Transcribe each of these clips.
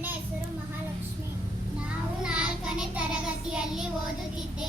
ನನ್ನ ಹೆಸರು ಮಹಾಲಕ್ಷ್ಮಿ. ನಾವು ನಾಲ್ಕನೇ ತರಗತಿಯಲ್ಲಿ ಓದುತ್ತಿದ್ದೇವೆ.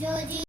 Chơi.